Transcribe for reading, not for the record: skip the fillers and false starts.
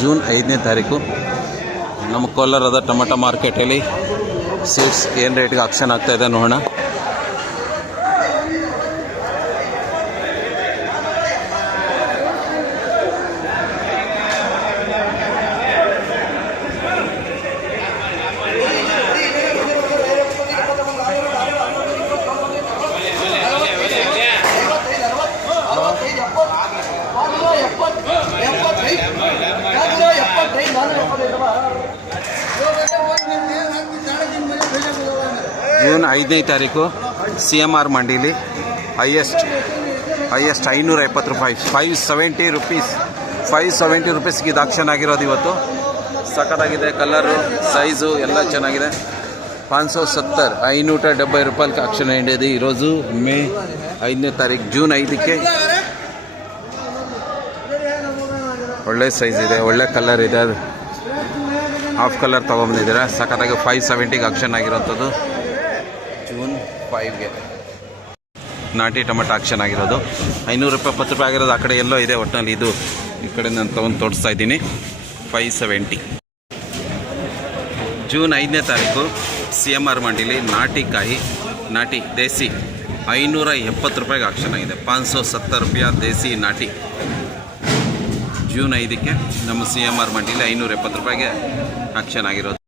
June 5ನೇ ತಾರೀಕು ನಮ್ಮ ಕೋಲಾರದ ಟೊಮೆಟೊ ಮಾರ್ಕೆಟಲ್ಲಿ ಸೀಡ್ಸ್ ಏನು ರೇಟ್ಗೆ ಆಕ್ಷನ್ ಆಗ್ತಾಯಿದೆ ನೋಡೋಣ. ಜೂನ್ 5ನೇ ತಾರೀಕು CMR ಮಂಡೀಲಿ ಹೈಯೆಸ್ಟ್ 570 ರೂಪಾಯಿ, 570 ರುಪೀಸ್, 570 ರುಪೀಸ್ಗೆ ಇದು ಆಕ್ಷನ್ ಆಗಿರೋದು. ಇವತ್ತು ಸಖತ್ತಾಗಿದೆ, ಕಲರು ಸೈಜು ಎಲ್ಲ ಚೆನ್ನಾಗಿದೆ. 570 570 ರೂಪಾಯಿಗೆ ಆಕ್ಷನ್ ಹಿಡಿಯೋದು ಈರೋಜು ಮೇ 5ನೇ ತಾರೀಕು ಜೂನ್ 5ಕ್ಕೆ. ಒಳ್ಳೆ ಸೈಜ್ ಇದೆ, ಒಳ್ಳೆ ಕಲರ್ ಇದೆ, ಅದು ಹಾಫ್ ಕಲರ್ ತೊಗೊಂಬಂದಿದ್ದೀರಾ. ಸಖತ್ತಾಗಿ 570ಗೆ ಆಕ್ಷನ್ ಆಗಿರೋಂಥದ್ದು ಜೂನ್ 5ಗೆ. ನಾಟಿ ಟೊಮೆಟೊ ಆಕ್ಷನ್ ಆಗಿರೋದು 500 ರೂಪಾಯಿ, 10 ರೂಪಾಯಿ ಆಗಿರೋದು. ಆ ಕಡೆ ಎಲ್ಲೋ ಇದೆ, ಒಟ್ಟಿನಲ್ಲಿ ಇದು ಈ ಕಡೆ ನಾನು ತೊಗೊಂಡು ತೋರಿಸ್ತಾ ಇದ್ದೀನಿ. 570. ಜೂನ್ 5ನೇ ತಾರೀಕು CMR ಮಂಡೀಲಿ ನಾಟಿ ದೇಸಿ 570 ರೂಪಾಯಿಗೆ ಆಕ್ಷನ್ ಆಗಿದೆ. 570 ರೂಪಾಯಿ ದೇಸಿ ನಾಟಿ ಜೂನ್ 5ಕ್ಕೆ ನಮ್ಮ CMR ಮಂಡೀಲಿ 570 ರೂಪಾಯಿಗೆ ಆಕ್ಷನ್ ಆಗಿರೋದು.